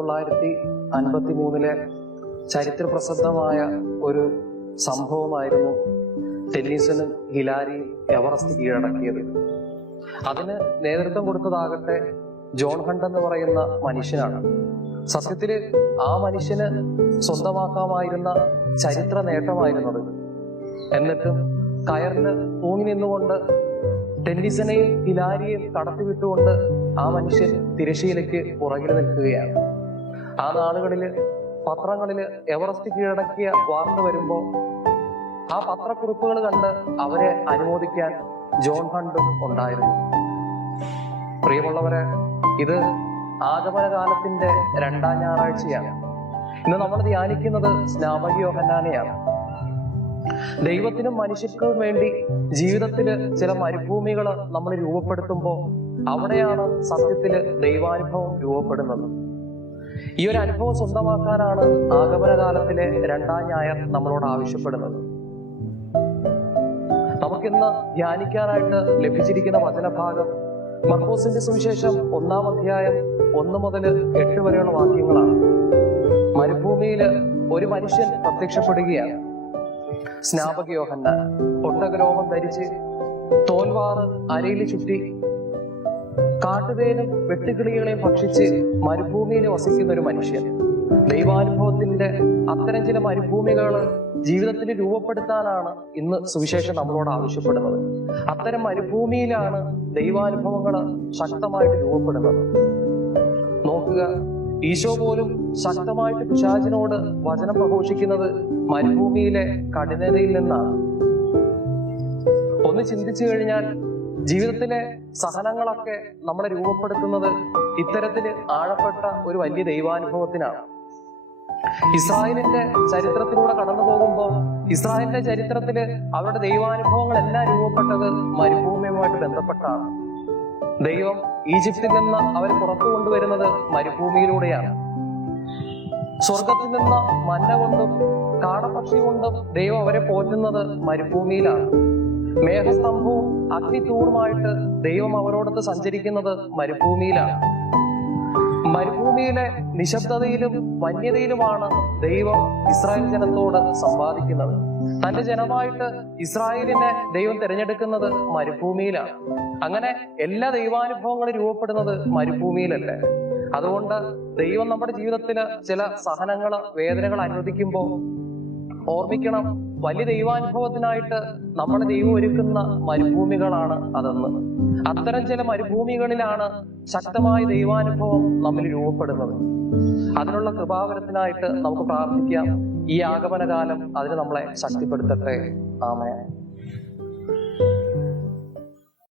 1953 ചരിത്ര പ്രസിദ്ധമായ ഒരു സംഭവമായിരുന്നു ടെന്നീസനും ഹിലാരിയും എവറസ്റ്റ് കീഴടക്കിയത്. അതിന് നേതൃത്വം കൊടുത്തതാകട്ടെ ജോൺ ഹണ്ട് എന്ന് പറയുന്ന മനുഷ്യനാണ്. സത്യത്തില് ആ മനുഷ്യന് സ്വന്തമാക്കാമായിരുന്ന ചരിത്ര നേട്ടമായിരുന്നത്. എന്നിട്ടും കയറിന് തൂങ്ങി നിന്നുകൊണ്ട് ടെന്നീസനെയും ഹിലാരിയെയും കടത്തിവിട്ടുകൊണ്ട് ആ മനുഷ്യൻ തിരശ്ശീലയ്ക്ക് പുറകിൽ നിൽക്കുകയാണ്. ആ നാളുകളില് പത്രങ്ങളില് എവറസ്റ്റ് കീഴടക്കിയ വാർത്ത വരുമ്പോ ആ പത്രക്കുറിപ്പുകൾ കണ്ട് അവരെ അനുമോദിക്കാൻ ജോൺ ഹണ്ടും ഉണ്ടായിരുന്നു. പ്രിയമുള്ളവരെ, ഇത് ആഗമനകാലത്തിന്റെ 2ാം ഞായറാഴ്ചയാണ്. ഇന്ന് നമ്മൾ ധ്യാനിക്കുന്നത് സ്നാപക യോഹന്നാനെയാണ്. ദൈവത്തിനും മനുഷ്യർക്കും വേണ്ടി ജീവിതത്തില് ചില മരുഭൂമികൾ നമ്മൾ രൂപപ്പെടുത്തുമ്പോൾ അവിടെയാണ് സത്യത്തില് ദൈവാനുഭവം രൂപപ്പെടുന്നത്. ഈ ഒരു അനുഭവം സ്വന്തമാക്കാനാണ് ആഗമനകാലത്തിലെ 2ാം ഞായർ നമ്മളോട് ആവശ്യപ്പെടുന്നത്. നമുക്കിന്ന് ധ്യാനിക്കാനായിട്ട് ലഭിച്ചിരിക്കുന്ന വചനഭാഗം മർക്കോസിന്റെ സുവിശേഷം 1-ാം അധ്യായം 1 മുതൽ 8 വരെയുള്ള വാക്യങ്ങളാണ്. മരുഭൂമിയിൽ ഒരു മനുഷ്യൻ പ്രത്യക്ഷപ്പെടുകയാണ്. സ്നാപക യോഹന്നാൻ ഒട്ടകരോമം ധരിച്ച് തോൽവാറ് അരയിൽ ചുറ്റി കാട്ടുതേനും വെട്ടുകിളികളെയും ഭക്ഷിച്ച് മരുഭൂമിയിൽ വസിക്കുന്ന ഒരു മനുഷ്യൻ. ദൈവാനുഭവത്തിന്റെ അത്തരം ചില മരുഭൂമികൾ ജീവിതത്തിൽ രൂപപ്പെടുത്താനാണ് ഇന്ന് സുവിശേഷം നമ്മളോട് ആവശ്യപ്പെടുന്നത്. അത്തരം മരുഭൂമിയിലാണ് ദൈവാനുഭവങ്ങൾ ശക്തമായിട്ട് രൂപപ്പെടുന്നത്. നോക്കുക, ഈശോ പോലും ശക്തമായിട്ട് പിശാചിനോട് വചനം പ്രഘോഷിക്കുന്നത് മരുഭൂമിയിലെ കഠിനതയിൽ നിന്നാണ്. ഒന്ന് ചിന്തിച്ചു കഴിഞ്ഞാൽ ജീവിതത്തിലെ സഹനങ്ങളൊക്കെ നമ്മളെ രൂപപ്പെടുത്തുന്നത് ഇത്തരത്തില് ആഴപ്പെട്ട ഒരു വലിയ ദൈവാനുഭവത്തിനാണ്. ഇസ്രായേലിന്റെ ചരിത്രത്തിലൂടെ കടന്നു പോകുമ്പോൾ ഇസ്രായേലിന്റെ ചരിത്രത്തില് അവരുടെ ദൈവാനുഭവങ്ങളെല്ലാം രൂപപ്പെട്ടത് മരുഭൂമിയുമായിട്ട് ബന്ധപ്പെട്ടാണ്. ദൈവം ഈജിപ്തിൽ നിന്ന് അവരെ പുറത്തു കൊണ്ടുവരുന്നത് മരുഭൂമിയിലൂടെയാണ്. സ്വർഗത്തിൽ നിന്ന് മന്ന കൊണ്ടും കാടപ്പക്ഷി കൊണ്ടും ദൈവം അവരെ പോറ്റുന്നത് മരുഭൂമിയിലാണ്. മേഘസ്തംഭവും അഗ്നിത്തൂണുമായിട്ട് ദൈവം അവരോടൊത്ത് സഞ്ചരിക്കുന്നത് മരുഭൂമിയിലാണ്. മരുഭൂമിയിലെ നിശബ്ദതയിലും വന്യതയിലുമാണ് ദൈവം ഇസ്രായേൽ ജനത്തോട് സംവാദിക്കുന്നത്. തന്റെ ജനമായിട്ട് ഇസ്രായേലിനെ ദൈവം തിരഞ്ഞെടുക്കുന്നത് മരുഭൂമിയിലാണ്. അങ്ങനെ എല്ലാ ദൈവാനുഭവങ്ങളും രൂപപ്പെടുന്നത് മരുഭൂമിയിലല്ലേ. അതുകൊണ്ട് ദൈവം നമ്മുടെ ജീവിതത്തില് ചില സഹനങ്ങള് വേദനകൾ അനുവദിക്കുമ്പോൾ ഓർമ്മിക്കണം, വലിയ ദൈവാനുഭവത്തിനായിട്ട് നമ്മളെ ദൈവം ഒരുക്കുന്ന മരുഭൂമികളാണ് അതെന്ന്. അത്തരം ചില മരുഭൂമികളിലാണ് ശക്തമായ ദൈവാനുഭവം നമ്മൾ രൂപപ്പെടുന്നത്. അതിനുള്ള കൃപാവരത്തിനായിട്ട് നമുക്ക് പ്രാർത്ഥിക്കാം. ഈ ആഗമനകാലം അതിന് നമ്മളെ ശക്തിപ്പെടുത്തട്ടെ. ആമേൻ.